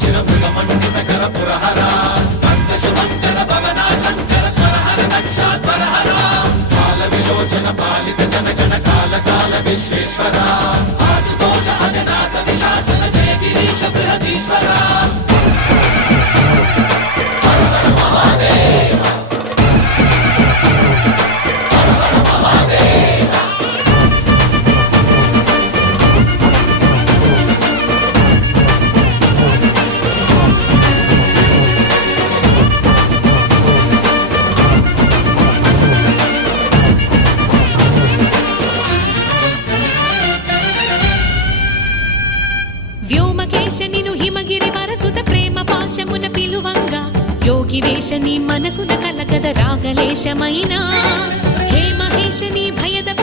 शिरमृगमण्डितकर पुरहरा भक्तशुभङ्कर भवना शङ्कर स्वरहर दक्षाध्वरहरा कालविलोचन पालित जनगण काल काल विश्वेश्वरा आशुतोष अजनास विशासन जय गिरीश बृहदीश्वरा हर हर महादेव हर हर महादेव వ్యోమకేశ నిను హిమగిరి వరసుత ప్రేమ పాశమున పిలువంగా యోగి వేష నీ మనసున కలగద రాగలేశమైనా హే మహేశ నీ భయద